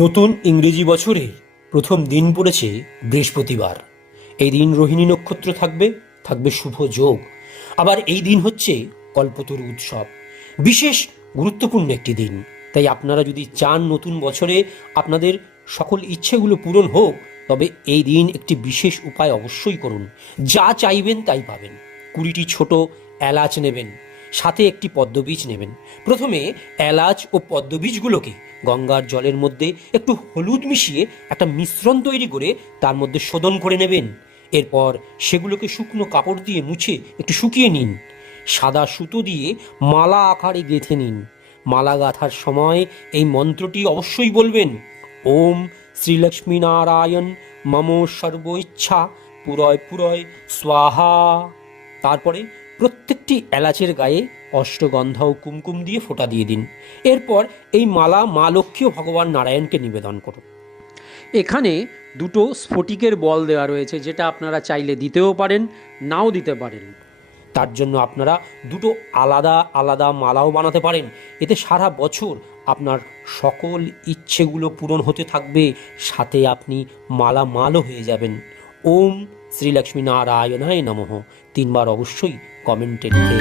নতুন ইংরেজি বছরে প্রথম দিন পড়েছে বৃহস্পতিবার। এই দিন রোহিণী নক্ষত্র থাকবে, থাকবে শুভ যোগ। আবার এই দিন হচ্ছে কল্পতরু উৎসব, বিশেষ গুরুত্বপূর্ণ একটি দিন। তাই আপনারা যদি চান নতুন বছরে আপনাদের সকল ইচ্ছেগুলো পূরণ হোক, তবে এই দিন একটি বিশেষ উপায় অবশ্যই করুন। যা চাইবেন তাই পাবেন। 20টি ছোট এলাচ নেবেন, সাথে একটি পদ্মবীজ নেবেন। প্রথমে এলাচ ও পদ্মবীজগুলোকে গঙ্গার জলের মধ্যে একটু হলুদ মিশিয়ে একটা মিশ্রণ তৈরি করে তার মধ্যে শোধন করে নেবেন। এরপর সেগুলোকে শুকনো কাপড় দিয়ে মুছে একটু শুকিয়ে নিন। সাদা সুতো দিয়ে মালা আকারে গেঁথে নিন। মালা গাঁথার সময় এই মন্ত্রটি অবশ্যই বলবেন, ওম শ্রীলক্ষ্মী নারায়ণ মম সর্ব ইচ্ছা পুরয় পুরয় স্বাহা। তারপরে প্রত্যেকটি এলাচের গায়ে অষ্টগন্ধা ও কুমকুম দিয়ে ফোঁটা দিয়ে দিন। এরপর এই মালা মা লক্ষ্মী ও ভগবান নারায়ণকে নিবেদন করুন। এখানে দুটো স্ফটিকের বল দেওয়া রয়েছে, যেটা আপনারা চাইলে দিতেও পারেন, নাও দিতে পারেন। তার জন্য আপনারা দুটো আলাদা আলাদা মালাও বানাতে পারেন। এতে সারা বছর আপনার সকল ইচ্ছেগুলো পূরণ হতে থাকবে, সাথে আপনি মালামালও হয়ে যাবেন। ওম শ্রীলক্ষ্মী নারায়ণায় নমঃ 3 বার অবশ্যই কমেন্টে লিখে